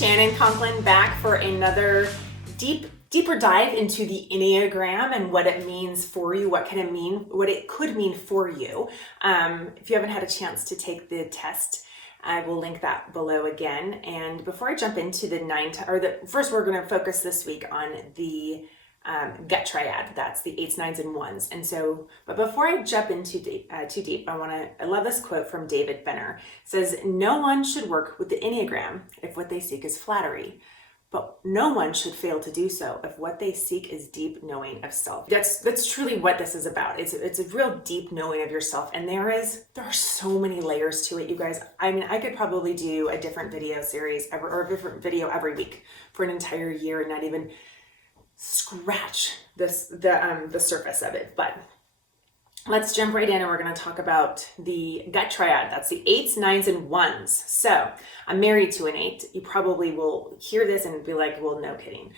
Shannon Conklin back for another deeper dive into the Enneagram and what it means for you, what it could mean for you. If you haven't had a chance to take the test, I will link that below again. And before I jump into first we're going to focus this week on the gut triad. That's the 8s, 9s, and 1s. And so, but before I jump into too deep, I love this quote from David Benner. It says, "No one should work with the Enneagram if what they seek is flattery, but no one should fail to do so if what they seek is deep knowing of self." That's truly what this is about. It's a real deep knowing of yourself. And there are so many layers to it, you guys. I mean, I could probably do a different video series or a different video every week for an entire year and not even scratch the surface of it. But let's jump right in, and we're going to talk about the gut triad. That's the 8s, 9s, and 1s. So I'm married to an 8. You probably will hear this and be like, well, no kidding.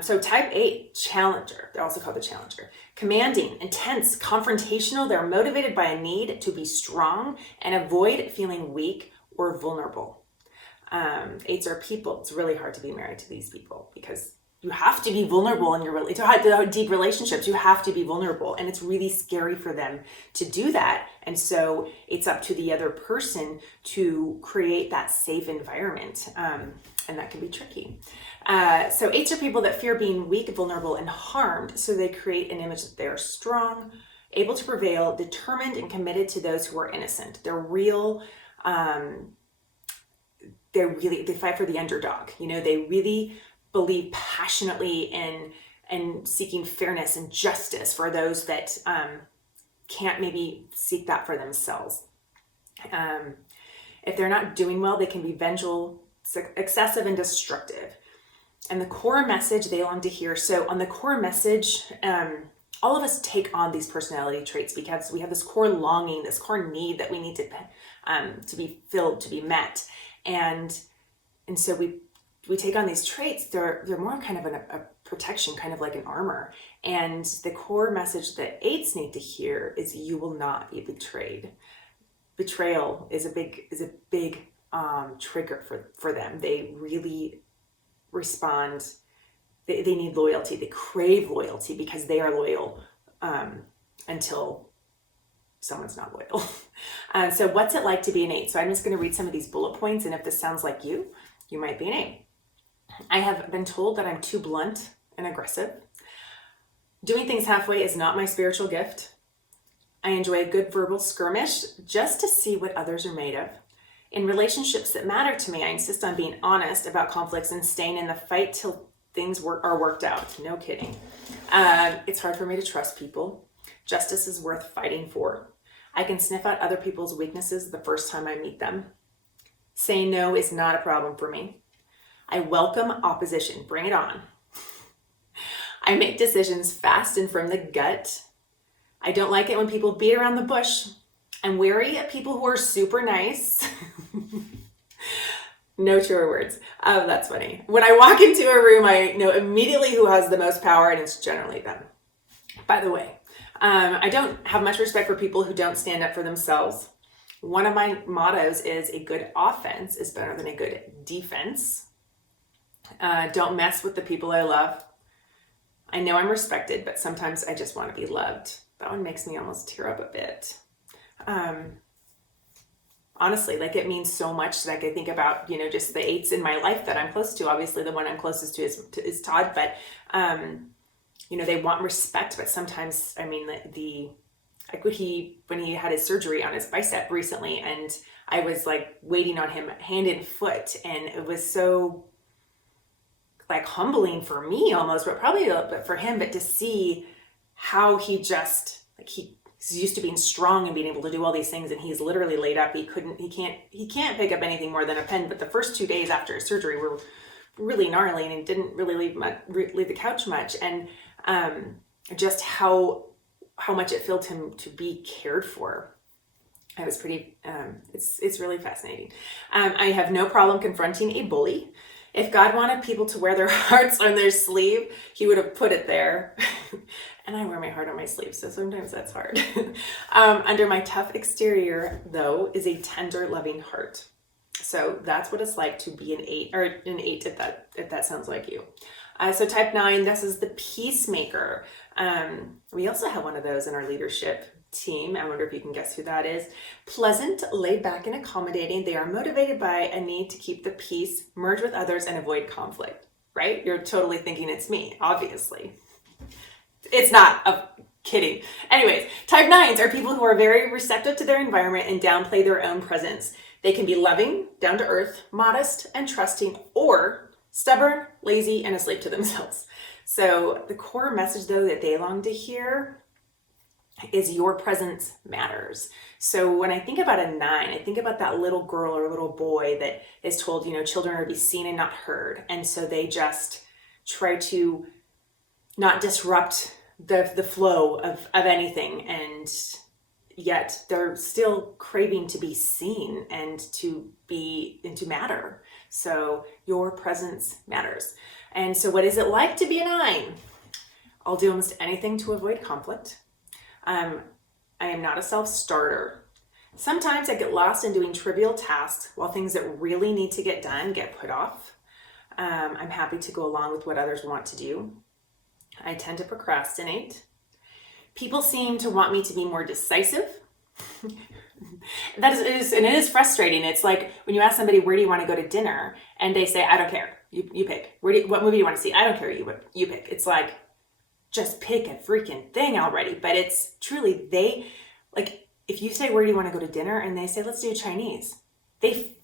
So type 8, challenger. They're also called the challenger. Commanding, intense, confrontational. They're motivated by a need to be strong and avoid feeling weak or vulnerable. 8s are people. It's really hard to be married to these people because you have to be vulnerable in to have deep relationships. You have to be vulnerable, and it's really scary for them to do that. And so it's up to the other person to create that safe environment, and that can be tricky. So 8s are people that fear being weak, vulnerable, and harmed. So they create an image that they are strong, able to prevail, determined, and committed to those who are innocent. They're real. They fight for the underdog. They really believe passionately in seeking fairness and justice for those that can't maybe seek that for themselves. If they're not doing well, they can be vengeful, excessive, and destructive. And the core message they long to hear. So on the core message, all of us take on these personality traits because we have this core longing, this core need that we need to be filled, to be met. And so we take on these traits. They're more kind of a protection, kind of like an armor. And the core message that 8s need to hear is you will not be betrayed. Betrayal is a big trigger for them. They really respond. They need loyalty. They crave loyalty because they are loyal until someone's not loyal. So what's it like to be an 8? So I'm just going to read some of these bullet points. And if this sounds like you might be an 8. I have been told that I'm too blunt and aggressive. Doing things halfway is not my spiritual gift. I enjoy a good verbal skirmish just to see what others are made of. In relationships that matter to me, I insist on being honest about conflicts and staying in the fight till things are worked out. No kidding. It's hard for me to trust people. Justice is worth fighting for. I can sniff out other people's weaknesses the first time I meet them. Saying no is not a problem for me. I welcome opposition. Bring it on. I make decisions fast and from the gut. I don't like it when people beat around the bush. I'm wary of people who are super nice. No truer words. Oh, that's funny. When I walk into a room, I know immediately who has the most power, and it's generally them. By the way, I don't have much respect for people who don't stand up for themselves. One of my mottos is a good offense is better than a good defense. Don't mess with the people I love. I know I'm respected, but sometimes I just want to be loved. That one makes me almost tear up a bit. Honestly, it means so much. I think about, just the 8s in my life that I'm close to. Obviously, the one I'm closest to is Todd, but, they want respect, but sometimes, when he had his surgery on his bicep recently, and I was waiting on him hand and foot, and it was so humbling for me almost, but probably a little bit for him, but to see how he just he's used to being strong and being able to do all these things, and he's literally laid up. He can't pick up anything more than a pen. But the first 2 days after his surgery were really gnarly, and he didn't really leave the couch much. And just how much it filled him to be cared for. It was pretty. It's really fascinating. I have no problem confronting a bully. If God wanted people to wear their hearts on their sleeve, he would have put it there. And I wear my heart on my sleeve, so sometimes that's hard. Under my tough exterior, though, is a tender, loving heart. So that's what it's like to be an 8, or an 8 if that sounds like you. So type 9, this is the Peacemaker. We also have one of those in our leadership team. I wonder if you can guess who that is. Pleasant, laid back, and accommodating. They are motivated by a need to keep the peace, merge with others, and avoid conflict, right? You're totally thinking it's me, obviously. It's not. Kidding. Anyways, type 9s are people who are very receptive to their environment and downplay their own presence. They can be loving, down to earth, modest, and trusting, or stubborn, lazy, and asleep to themselves. So the core message, though, that they long to hear is your presence matters. So when I think about a 9, I think about that little girl or little boy that is told, children are to be seen and not heard. And so they just try to not disrupt the flow of anything, and yet they're still craving to be seen and to matter. So your presence matters. And so what is it like to be a 9? I'll do almost anything to avoid conflict. I am not a self-starter. Sometimes I get lost in doing trivial tasks while things that really need to get done get put off. I'm happy to go along with what others want to do. I tend to procrastinate. People seem to want me to be more decisive. It is frustrating. It's like when you ask somebody, where do you want to go to dinner? And they say, I don't care. You pick. What movie do you want to see? I don't care. You pick. It's like, just pick a freaking thing already. But it's truly, if you say, where do you want to go to dinner? And they say, let's do Chinese. They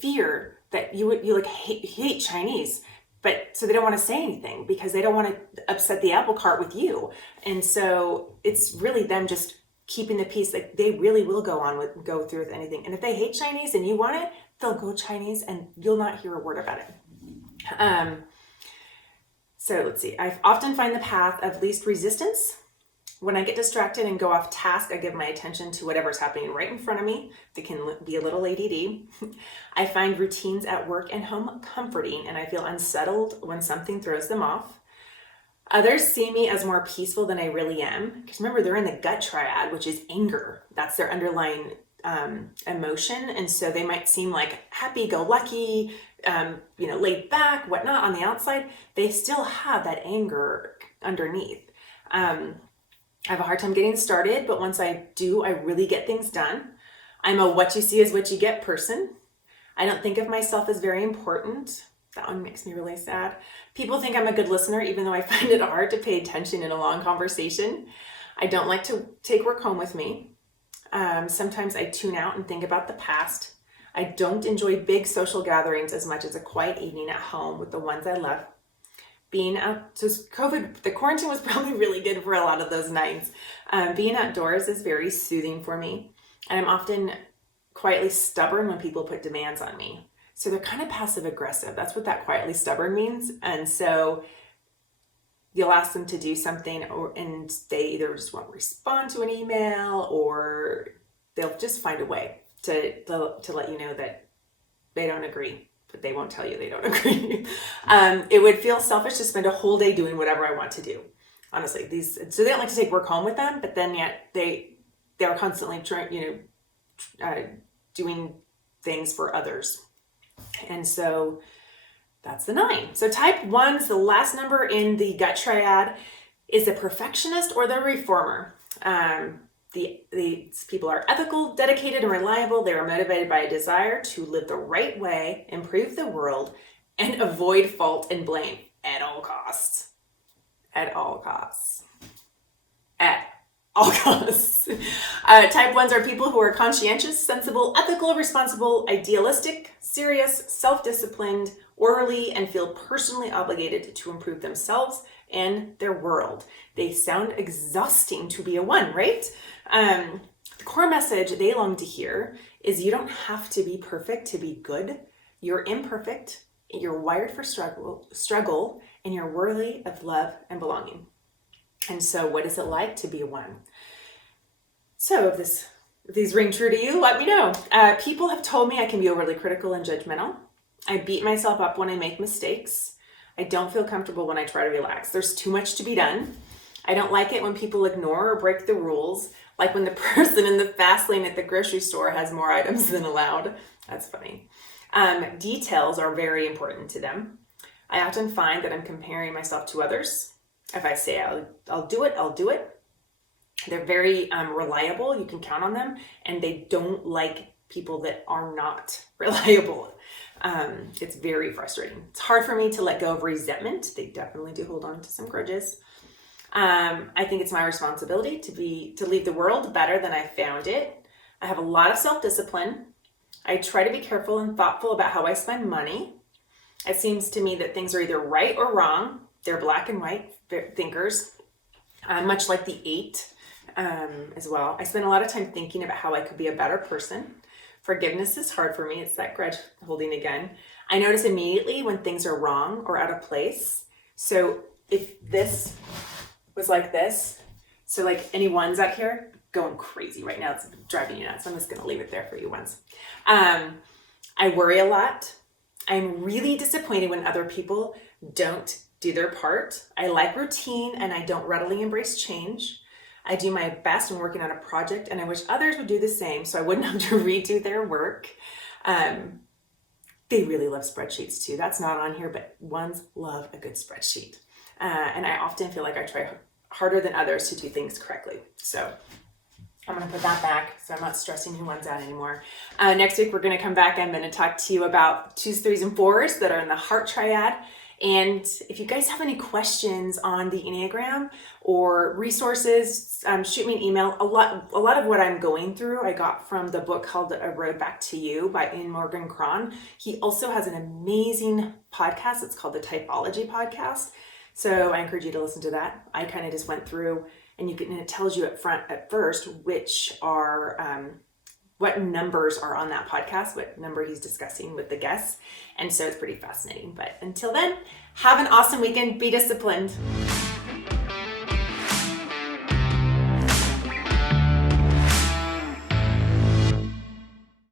fear that you hate Chinese. But so they don't want to say anything because they don't want to upset the apple cart with you. And so it's really them just keeping the peace. Like they really will go through with anything. And if they hate Chinese and you want it, they'll go Chinese and you'll not hear a word about it. So let's see. I often find the path of least resistance. When I get distracted and go off task, I give my attention to whatever's happening right in front of me. They can be a little ADD. I find routines at work and home comforting, and I feel unsettled when something throws them off. Others see me as more peaceful than I really am. Because remember, they're in the gut triad, which is anger. That's their underlying emotion. And so they might seem like happy-go-lucky, laid back, whatnot on the outside. They still have that anger underneath. I have a hard time getting started, but once I do, I really get things done. I'm a what you see is what you get person. I don't think of myself as very important. That one makes me really sad. People think I'm a good listener, even though I find it hard to pay attention in a long conversation. I don't like to take work home with me. Sometimes I tune out and think about the past. I don't enjoy big social gatherings as much as a quiet evening at home with the ones I love. Being out, so the quarantine was probably really good for a lot of those 9s. Being outdoors is very soothing for me. And I'm often quietly stubborn when people put demands on me. So they're kind of passive aggressive. That's what that quietly stubborn means. And so you'll ask them to do something and they either just won't respond to an email or they'll just find a way to let you know that they don't agree. But they won't tell you they don't agree. It would feel selfish to spend a whole day doing whatever I want to do. Honestly, so they don't like to take work home with them, but then yet they are constantly doing things for others. And so that's the 9. So type 1's the last number in the gut triad is the perfectionist or the reformer. These people are ethical, dedicated, and reliable. They are motivated by a desire to live the right way, improve the world, and avoid fault and blame at all costs. At all costs. At all costs. Type 1s are people who are conscientious, sensible, ethical, responsible, idealistic, serious, self-disciplined, orderly, and feel personally obligated to improve themselves and their world. They sound exhausting to be a 1, right? The core message they long to hear is you don't have to be perfect to be good. You're imperfect, you're wired for struggle, and you're worthy of love and belonging. And so what is it like to be a 1? So if these ring true to you, let me know. People have told me I can be overly critical and judgmental. I beat myself up when I make mistakes. I don't feel comfortable when I try to relax. There's too much to be done. I don't like it when people ignore or break the rules, like when the person in the fast lane at the grocery store has more items than allowed. That's funny. Details are very important to them. I often find that I'm comparing myself to others. If I say I'll do it, I'll do it. They're very reliable. You can count on them, and they don't like people that are not reliable. It's very frustrating. It's hard for me to let go of resentment. They definitely do hold on to some grudges. I think it's my responsibility to leave the world better than I found it. I have a lot of self-discipline. I try to be careful and thoughtful about how I spend money. It seems to me that things are either right or wrong. They're black and white thinkers, much like the 8 as well. I spend a lot of time thinking about how I could be a better person. Forgiveness is hard for me. It's that grudge holding again. I notice immediately when things are wrong or out of place. So if this was like this, so like any ones out here going crazy right now, it's driving you nuts. I'm just going to leave it there for you ones. I worry a lot. I'm really disappointed when other people don't do their part. I like routine and I don't readily embrace change. I do my best when working on a project and I wish others would do the same so I wouldn't have to redo their work. They really love spreadsheets too. That's not on here, but ones love a good spreadsheet. And I often feel like I try harder than others to do things correctly. So I'm going to put that back so I'm not stressing you ones out anymore. Next week, we're going to come back. I'm going to talk to you about 2s, 3s, and 4s that are in the heart triad. And if you guys have any questions on the Enneagram or resources, shoot me an email. A lot of what I'm going through, I got from the book called A Road Back to You by Ian Morgan Cron. He also has an amazing podcast. It's called the Typology Podcast. So I encourage you to listen to that. I kind of just went through and it tells you at first, which are, what numbers are on that podcast, what number he's discussing with the guests. And so it's pretty fascinating. But until then, have an awesome weekend. Be disciplined.